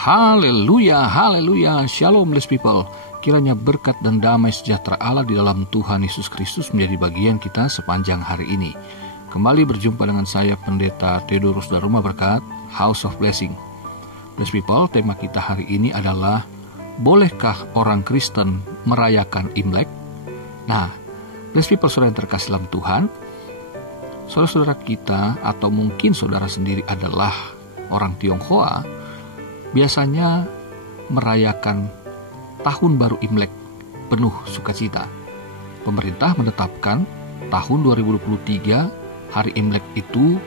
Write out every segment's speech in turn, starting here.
Haleluya, haleluya, shalom blessed people. Kiranya berkat dan damai sejahtera Allah di dalam Tuhan Yesus Kristus menjadi bagian kita sepanjang hari ini. Kembali berjumpa dengan saya Pendeta Theodorus Daruma Berkat, House of Blessing. Blessed people, tema kita hari ini adalah bolehkah orang Kristen merayakan Imlek? Nah, blessed people, saudara yang terkasih dalam Tuhan, saudara-saudara kita atau mungkin saudara sendiri adalah orang Tionghoa, biasanya merayakan Tahun Baru Imlek penuh sukacita. Pemerintah menetapkan tahun 2023 hari Imlek itu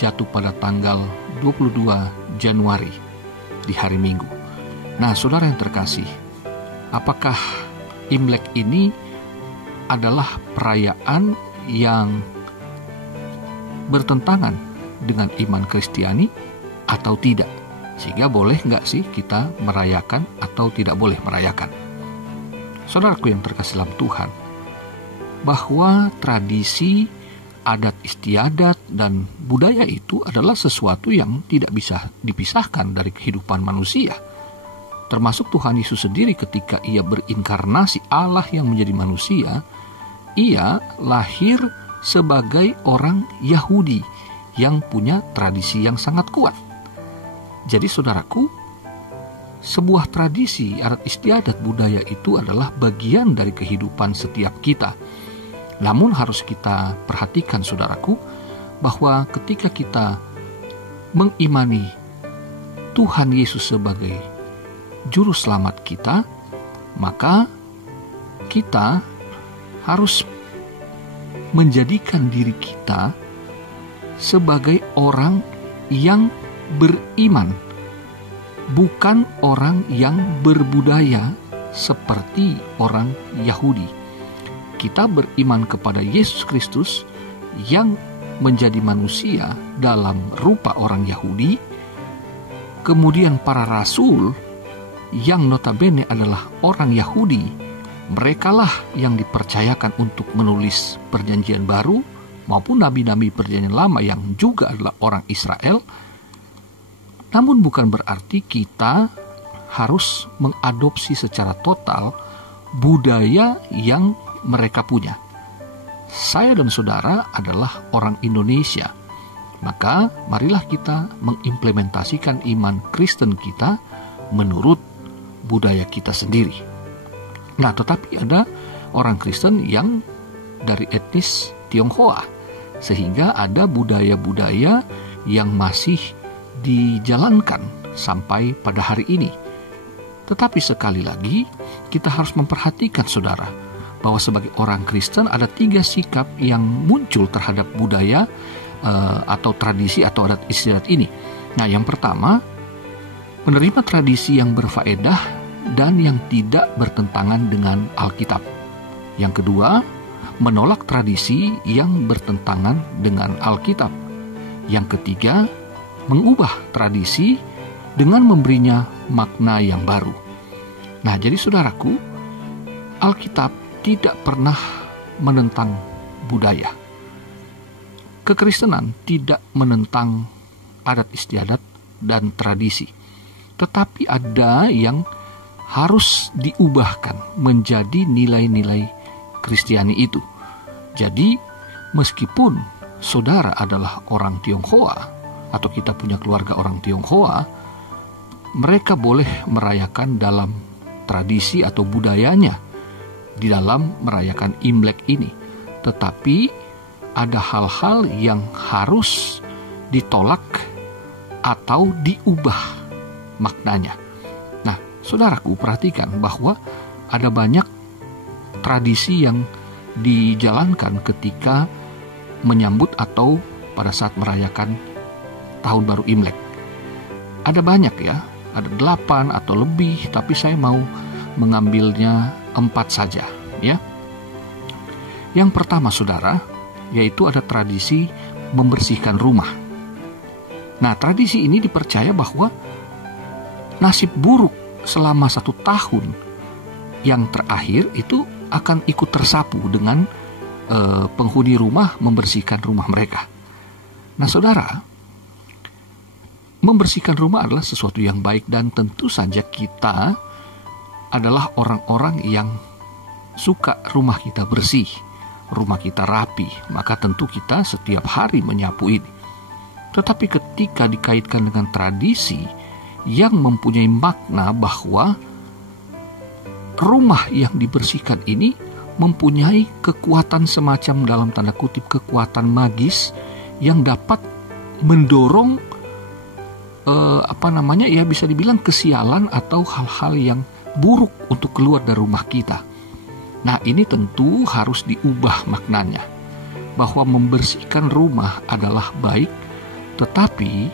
jatuh pada tanggal 22 Januari di hari Minggu. Nah, saudara yang terkasih, apakah Imlek ini adalah perayaan yang bertentangan dengan iman Kristiani atau tidak? Sehingga boleh nggak sih kita merayakan atau tidak boleh merayakan? Saudaraku yang terkasih dalam Tuhan, bahwa tradisi, adat istiadat, dan budaya itu adalah sesuatu yang tidak bisa dipisahkan dari kehidupan manusia. Termasuk Tuhan Yesus sendiri ketika ia berinkarnasi Allah yang menjadi manusia, ia lahir sebagai orang Yahudi yang punya tradisi yang sangat kuat. Jadi saudaraku, sebuah tradisi, adat istiadat, budaya itu adalah bagian dari kehidupan setiap kita. Namun harus kita perhatikan saudaraku, bahwa ketika kita mengimani Tuhan Yesus sebagai juru selamat kita, maka kita harus menjadikan diri kita sebagai orang yang beriman, bukan orang yang berbudaya seperti orang Yahudi. Kita beriman kepada Yesus Kristus yang menjadi manusia dalam rupa orang Yahudi. Kemudian para rasul yang notabene adalah orang Yahudi, merekalah yang dipercayakan untuk menulis Perjanjian Baru maupun nabi-nabi Perjanjian Lama yang juga adalah orang Israel. Namun bukan berarti kita harus mengadopsi secara total budaya yang mereka punya. Saya dan saudara adalah orang Indonesia, maka marilah kita mengimplementasikan iman Kristen kita menurut budaya kita sendiri. Nah, tetapi ada orang Kristen yang dari etnis Tionghoa, sehingga ada budaya-budaya yang masih dijalankan sampai pada hari ini. Tetapi sekali lagi, kita harus memperhatikan saudara, bahwa sebagai orang Kristen ada 3 sikap yang muncul terhadap budaya atau tradisi atau adat istiadat ini. Nah, yang pertama, menerima tradisi yang berfaedah dan yang tidak bertentangan dengan Alkitab. Yang kedua, menolak tradisi yang bertentangan dengan Alkitab. Yang ketiga, mengubah tradisi dengan memberinya makna yang baru. Nah, jadi saudaraku, Alkitab tidak pernah menentang budaya. Kekristenan tidak menentang adat istiadat dan tradisi. Tetapi ada yang harus diubahkan menjadi nilai-nilai Kristiani itu. Jadi, meskipun saudara adalah orang Tionghoa, atau kita punya keluarga orang Tionghoa, mereka boleh merayakan dalam tradisi atau budayanya di dalam merayakan Imlek ini. Tetapi ada hal-hal yang harus ditolak atau diubah maknanya. Nah, saudaraku, perhatikan bahwa ada banyak tradisi yang dijalankan ketika menyambut atau pada saat merayakan Tahun Baru Imlek. Ada banyak ya, ada 8 atau lebih, tapi saya mau mengambilnya 4 saja ya. Yang pertama saudara, yaitu ada tradisi membersihkan rumah. Nah, tradisi ini dipercaya bahwa nasib buruk selama 1 tahun yang terakhir itu akan ikut tersapu dengan penghuni rumah membersihkan rumah mereka. Nah saudara, membersihkan rumah adalah sesuatu yang baik, dan tentu saja kita adalah orang-orang yang suka rumah kita bersih, rumah kita rapi, maka tentu kita setiap hari menyapu ini. Tetapi ketika dikaitkan dengan tradisi yang mempunyai makna bahwa rumah yang dibersihkan ini mempunyai kekuatan semacam, dalam tanda kutip, kekuatan magis yang dapat mendorong bisa dibilang kesialan atau hal-hal yang buruk untuk keluar dari rumah kita. Nah, ini tentu harus diubah maknanya, bahwa membersihkan rumah adalah baik, tetapi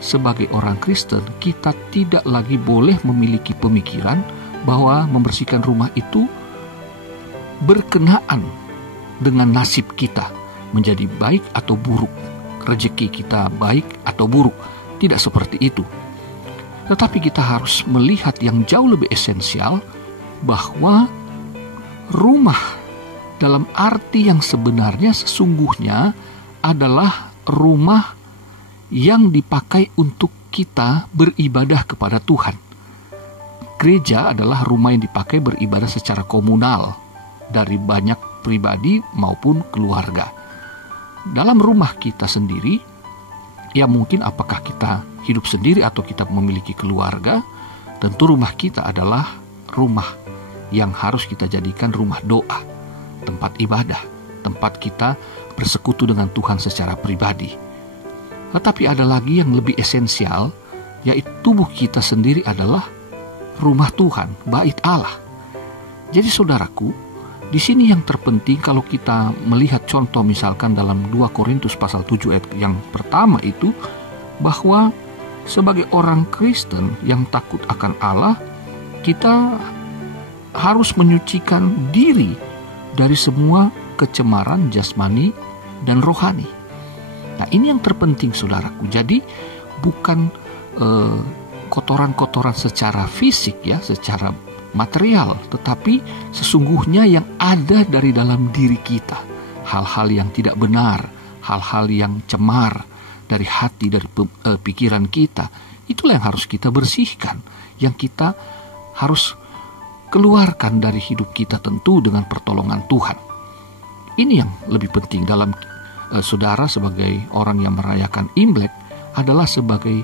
sebagai orang Kristen kita tidak lagi boleh memiliki pemikiran bahwa membersihkan rumah itu berkenaan dengan nasib kita menjadi baik atau buruk, rezeki kita baik atau buruk. Tidak seperti itu. Tetapi kita harus melihat yang jauh lebih esensial, bahwa rumah dalam arti yang sebenarnya sesungguhnya adalah rumah yang dipakai untuk kita beribadah kepada Tuhan. Gereja adalah rumah yang dipakai beribadah secara komunal dari banyak pribadi maupun keluarga. Dalam rumah kita sendiri, ya mungkin apakah kita hidup sendiri atau kita memiliki keluarga, tentu rumah kita adalah rumah yang harus kita jadikan rumah doa, tempat ibadah, tempat kita bersekutu dengan Tuhan secara pribadi. Tetapi ada lagi yang lebih esensial, yaitu tubuh kita sendiri adalah rumah Tuhan, bait Allah. Jadi saudaraku, di sini yang terpenting kalau kita melihat contoh misalkan dalam 2 Korintus pasal 7 ayat yang pertama itu, bahwa sebagai orang Kristen yang takut akan Allah, kita harus menyucikan diri dari semua kecemaran jasmani dan rohani. Nah, ini yang terpenting saudaraku. Jadi bukan kotoran-kotoran secara fisik ya, secara material, tetapi sesungguhnya yang ada dari dalam diri kita, hal-hal yang tidak benar, hal-hal yang cemar dari hati, dari pikiran kita, itulah yang harus kita bersihkan, yang kita harus keluarkan dari hidup kita, tentu dengan pertolongan Tuhan. Ini yang lebih penting dalam saudara sebagai orang yang merayakan Imlek, adalah sebagai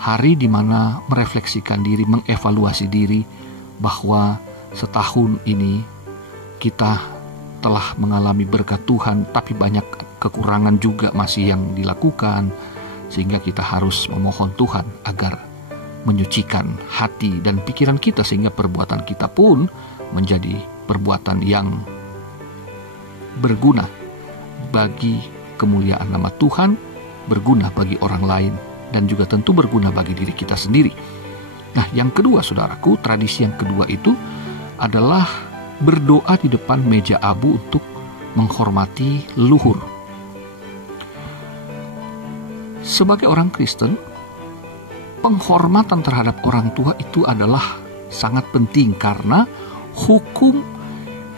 hari di mana merefleksikan diri, mengevaluasi diri, bahwa setahun ini kita telah mengalami berkat Tuhan, tapi banyak kekurangan juga masih yang dilakukan, sehingga kita harus memohon Tuhan agar menyucikan hati dan pikiran kita, sehingga perbuatan kita pun menjadi perbuatan yang berguna bagi kemuliaan nama Tuhan, berguna bagi orang lain, dan juga tentu berguna bagi diri kita sendiri. Nah, yang kedua saudaraku, tradisi yang kedua itu adalah berdoa di depan meja abu untuk menghormati leluhur. Sebagai orang Kristen, penghormatan terhadap orang tua itu adalah sangat penting, karena hukum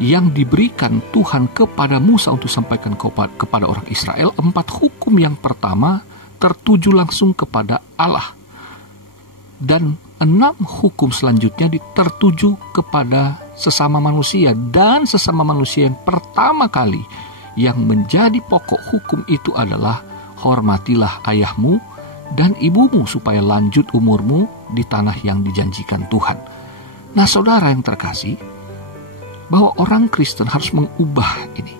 yang diberikan Tuhan kepada Musa untuk sampaikan kepada orang Israel, 4 hukum yang pertama tertuju langsung kepada Allah, dan 6 hukum selanjutnya tertuju kepada sesama manusia. Dan sesama manusia yang pertama kali yang menjadi pokok hukum itu adalah hormatilah ayahmu dan ibumu supaya lanjut umurmu di tanah yang dijanjikan Tuhan. Nah saudara yang terkasih, bahwa orang Kristen harus mengubah ini.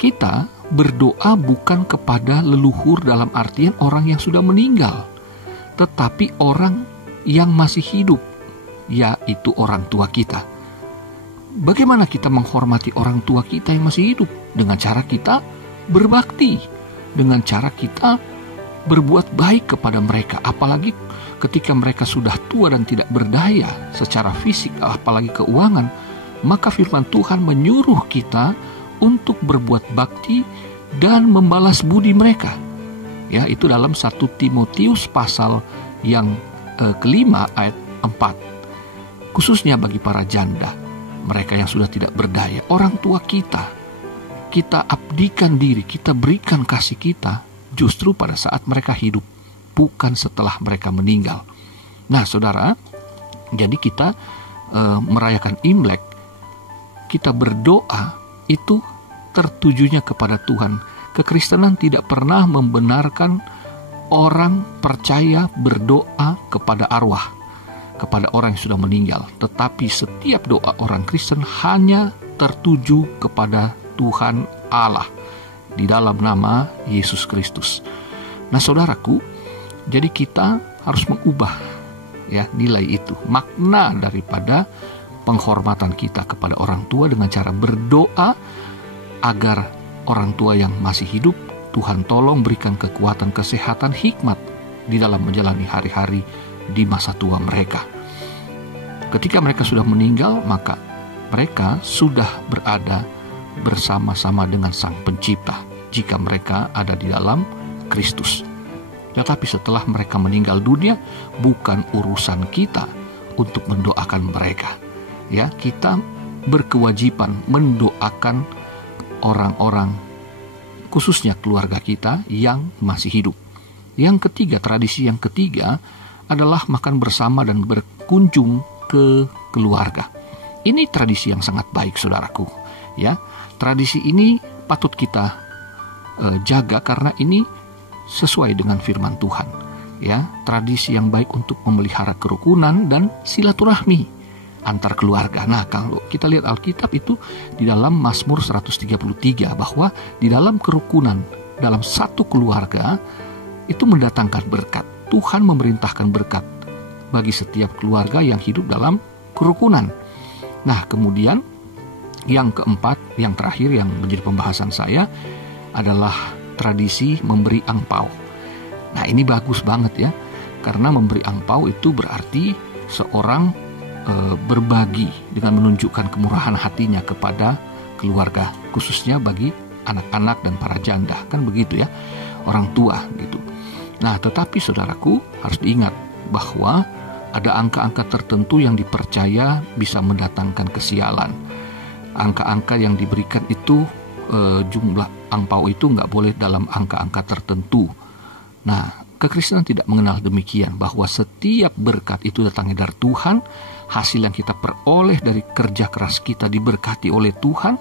Kita berdoa bukan kepada leluhur dalam artian orang yang sudah meninggal, tetapi orang yang masih hidup, yaitu orang tua kita. Bagaimana kita menghormati orang tua kita yang masih hidup? Dengan cara kita berbakti, dengan cara kita berbuat baik kepada mereka, apalagi ketika mereka sudah tua dan tidak berdaya secara fisik, apalagi keuangan. Maka firman Tuhan menyuruh kita untuk berbuat bakti dan membalas budi mereka. Ya, itu dalam 1 Timotius pasal yang kelima ayat 4. Khususnya bagi para janda, mereka yang sudah tidak berdaya, orang tua kita abdikan diri, kita berikan kasih kita justru pada saat mereka hidup. bukan setelah mereka meninggal. Nah, saudara, jadi kita merayakan Imlek, kita berdoa itu tertujunya kepada Tuhan. Kekristenan tidak pernah membenarkan orang percaya berdoa kepada arwah, kepada orang yang sudah meninggal. Tetapi setiap doa orang Kristen hanya tertuju kepada Tuhan Allah di dalam nama Yesus Kristus. Nah, saudaraku, jadi kita harus mengubah nilai itu, makna daripada penghormatan kita kepada orang tua dengan cara berdoa agar orang tua yang masih hidup, Tuhan tolong berikan kekuatan, kesehatan, hikmat di dalam menjalani hari-hari di masa tua mereka. Ketika mereka sudah meninggal, maka mereka sudah berada bersama-sama dengan Sang Pencipta jika mereka ada di dalam Kristus. Tetapi setelah mereka meninggal dunia, bukan urusan kita untuk mendoakan mereka. Kita berkewajiban mendoakan orang-orang, khususnya keluarga kita yang masih hidup. Yang ketiga, tradisi yang ketiga adalah makan bersama dan berkunjung ke keluarga. Ini tradisi yang sangat baik, saudaraku. Tradisi ini patut kita jaga karena ini sesuai dengan firman Tuhan. Tradisi yang baik untuk memelihara kerukunan dan silaturahmi antar keluarga. Nah, kalau kita lihat Alkitab itu di dalam Mazmur 133 bahwa di dalam kerukunan dalam satu keluarga itu mendatangkan berkat. Tuhan memerintahkan berkat bagi setiap keluarga yang hidup dalam kerukunan. Nah, kemudian yang keempat, yang terakhir yang menjadi pembahasan saya adalah tradisi memberi angpau. Nah, ini bagus banget karena memberi angpau itu berarti seorang berbagi dengan menunjukkan kemurahan hatinya kepada keluarga, khususnya bagi anak-anak dan para janda, kan begitu orang tua gitu. Nah, tetapi saudaraku harus diingat bahwa ada angka-angka tertentu yang dipercaya bisa mendatangkan kesialan. Angka-angka yang diberikan itu jumlah angpau itu nggak boleh dalam angka-angka tertentu. Nah, kekristenan tidak mengenal demikian, bahwa setiap berkat itu datangnya dari Tuhan. Hasil yang kita peroleh dari kerja keras kita diberkati oleh Tuhan.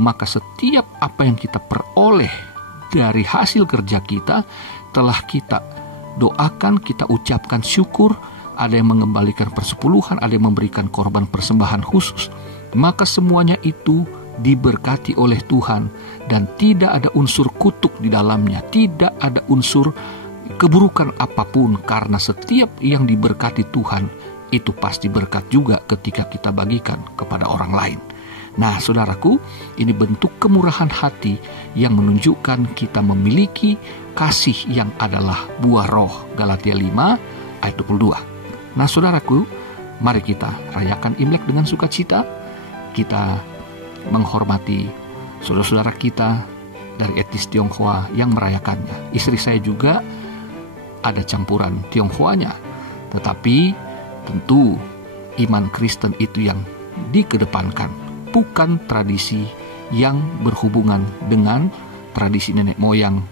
Maka setiap apa yang kita peroleh dari hasil kerja kita telah kita doakan, kita ucapkan syukur. Ada yang mengembalikan persepuluhan, ada yang memberikan korban persembahan khusus. Maka semuanya itu diberkati oleh Tuhan dan tidak ada unsur kutuk di dalamnya, tidak ada unsur keburukan apapun, karena setiap yang diberkati Tuhan itu pasti berkat juga ketika kita bagikan kepada orang lain. Nah, saudaraku, ini bentuk kemurahan hati yang menunjukkan kita memiliki kasih yang adalah buah roh. Galatia 5 ayat 22. Nah, saudaraku, mari kita rayakan Imlek dengan sukacita. Kita menghormati saudara-saudara kita dari etnis Tionghoa yang merayakannya. Istri saya juga ada campuran Tionghoanya, tetapi tentu iman Kristen itu yang dikedepankan, bukan tradisi yang berhubungan dengan tradisi nenek moyang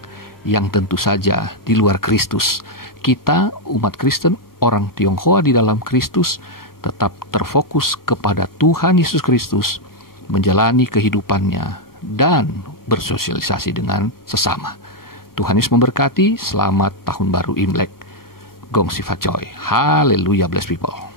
yang tentu saja di luar Kristus. Kita umat Kristen, orang Tionghoa di dalam Kristus, tetap terfokus kepada Tuhan Yesus Kristus, menjalani kehidupannya dan bersosialisasi dengan sesama. Tuhan Yesus memberkati. Selamat Tahun Baru Imlek. Gong Sifa Choi. Haleluya, bless people.